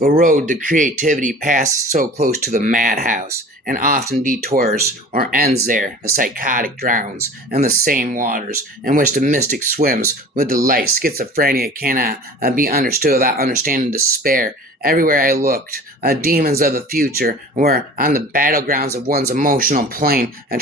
The road to creativity passes so close to the madhouse, and often detours or ends there. The psychotic drowns in the same waters in which the mystic swims with delight. Schizophrenia cannot be understood without understanding despair. Everywhere I looked, demons of the future were on the battlegrounds of one's emotional plane. A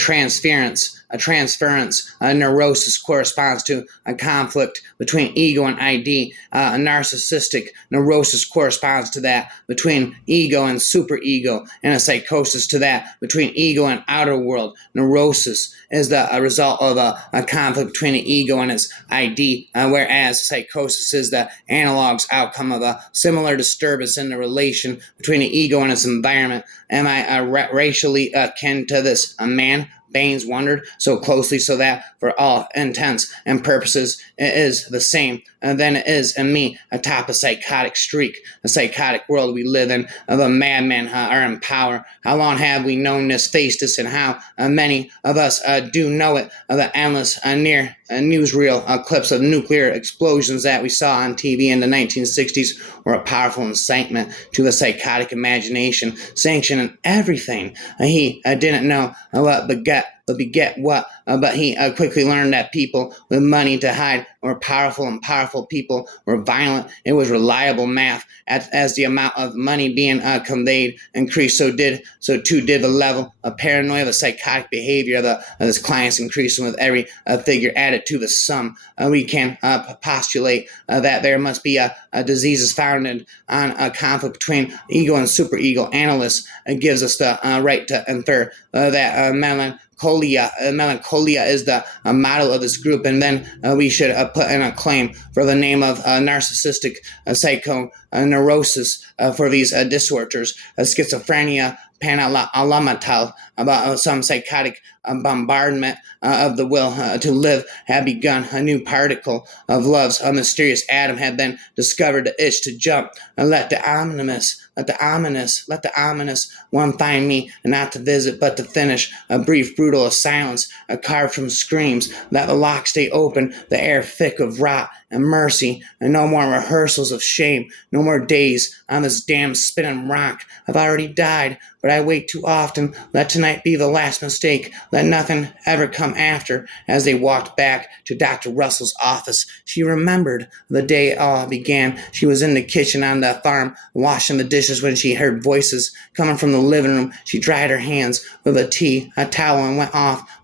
neurosis corresponds to a conflict between ego and ID. A narcissistic neurosis corresponds to that between ego and superego, and a psychosis to that between ego and outer world. Neurosis is the result of a conflict between the ego and its ID, whereas psychosis is the analog's outcome of a similar disturbance in the relation between the ego and its environment. Am I racially akin to this man? Baines wondered, so closely so that, for all intents and purposes, it is the same than it is in me, atop a psychotic streak, the psychotic world we live in, of a madmen are in power. How long have we known this, faced this, and how many of us do know it? The endless near newsreel clips of nuclear explosions that we saw on TV in the 1960s were a powerful incitement to the psychotic imagination, sanctioning everything. He didn't know what beget what, but he quickly learned that people with money to hide were powerful, and powerful people were violent. It was reliable math. As the amount of money being conveyed increased, so too did the level of paranoia, the psychotic behavior of his clients increasing with every figure added to the sum. We can postulate that there must be a diseases founded on a conflict between ego and superego. Analysts gives us the right to infer that melancholia is the model of this group, and then we should put in a claim for the name of narcissistic psychoneurosis for these disorders. Schizophrenia panalamatal, about some psychotic bombardment of the will to live had begun. A new particle of love's mysterious atom had been discovered, the itch to jump. Let the ominous one find me, not to visit but to finish. A brief brutal of silence, carved from screams. Let the lock stay open, the air thick of rot and mercy, and no more rehearsals of shame, no more days on this damn spinning rock. I've already died, but I wake too often. Let tonight be the last mistake. Let nothing ever come after. As they walked back to Dr. Russell's office, she remembered the day it all began. She was in the kitchen on the farm, washing the dishes, when she heard voices coming from the living room. She dried her hands with a towel, and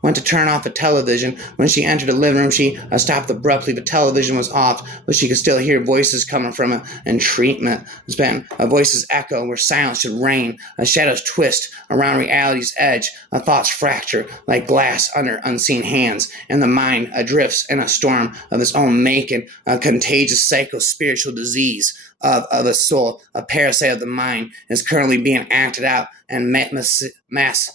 went to turn off the television. When she entered the living room, she stopped abruptly. The television was off, but she could still hear voices coming from it. And treatment has been voices echo where silence should reign. Shadows twist around reality's edge. Thoughts fracture like glass under unseen hands, and the mind drifts in a storm of its own making. A contagious psycho-spiritual disease of the soul, a parasite of the mind, is currently being acted out and mass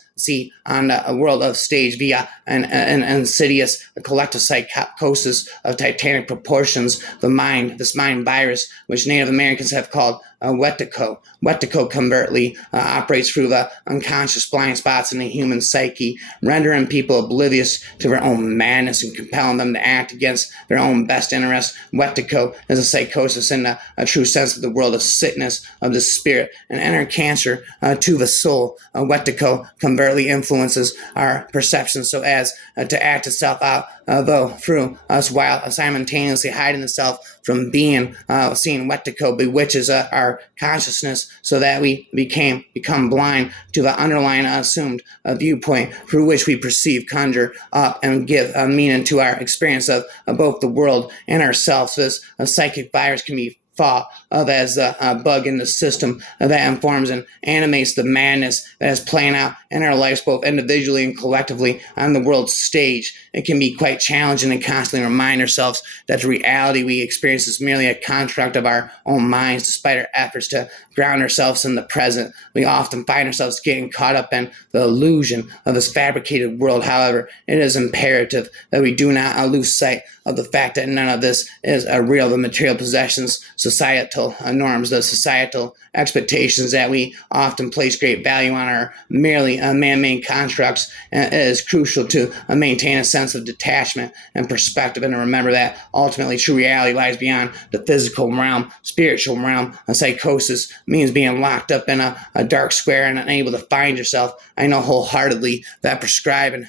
on the world of stage via an insidious collective psychosis of titanic proportions. This mind virus, which Native Americans have called Wetico covertly operates through the unconscious blind spots in the human psyche, rendering people oblivious to their own madness and compelling them to act against their own best interests. Wetico is a psychosis in a true sense of the world of sickness of the spirit, an inner cancer to the soul. Wetico covertly influences our perceptions so as to act itself out, though through us, while simultaneously hiding itself from being seen. Wetico bewitches our consciousness so that we become blind to the underlying assumed viewpoint through which we perceive, conjure up, and give meaning to our experience of both the world and ourselves. This psychic virus can be thought of as a bug in the system that informs and animates the madness that is playing out in our lives, both individually and collectively on the world stage. It can be quite challenging to constantly remind ourselves that the reality we experience is merely a construct of our own minds. Despite our efforts to ground ourselves in the present, we often find ourselves getting caught up in the illusion of this fabricated world. However, it is imperative that we do not lose sight of the fact that none of this is real. The material possessions, societal norms, the societal expectations that we often place great value on are merely man-made constructs, and it is crucial to maintain a sense of detachment and perspective, and to remember that ultimately true reality lies beyond the physical realm, spiritual realm. A psychosis means being locked up in a dark square and unable to find yourself. I know wholeheartedly that prescribing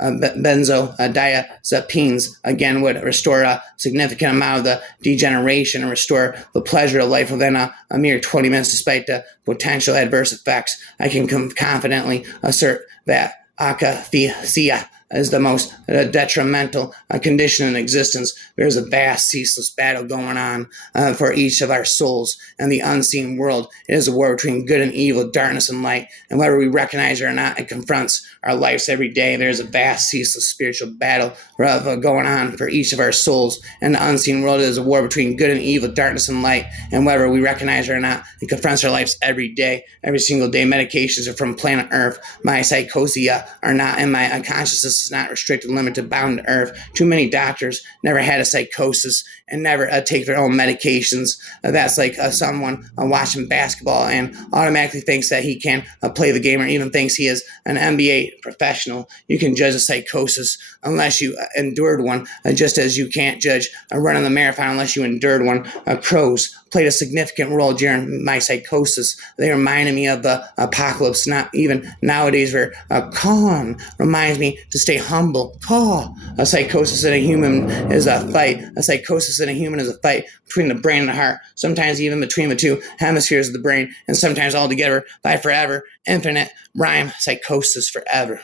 benzodiazepines again would restore a significant amount of the degeneration and restore the pleasure of life within a mere 20 minutes, despite the potential adverse effects. I can confidently assert that akathisia is the most detrimental condition in existence. There's a vast, ceaseless battle going on for each of our souls and the unseen world. It is a war between good and evil, darkness and light, and whether we recognize it or not, it confronts our lives every day. There's a vast, ceaseless spiritual battle going on for each of our souls and the unseen world. It is a war between good and evil, darkness and light, and whether we recognize it or not, it confronts our lives every day, every single day. Medications are from planet Earth. My psychosia are not in my consciousness. Is not restricted, limited, bound to Earth. Too many doctors never had a psychosis and never take their own medications. That's like someone watching basketball and automatically thinks that he can play the game, or even thinks he is an NBA professional. You can judge a psychosis unless you endured one, just as you can't judge a run in the marathon unless you endured one. Crows played a significant role during my psychosis. They reminded me of the apocalypse, not even nowadays, where Khan reminds me to stay humble. A psychosis in a human is a fight. A psychosis in a human is a fight between the brain and the heart, sometimes even between the two hemispheres of the brain, and sometimes all together by forever. Infinite rhyme, psychosis forever.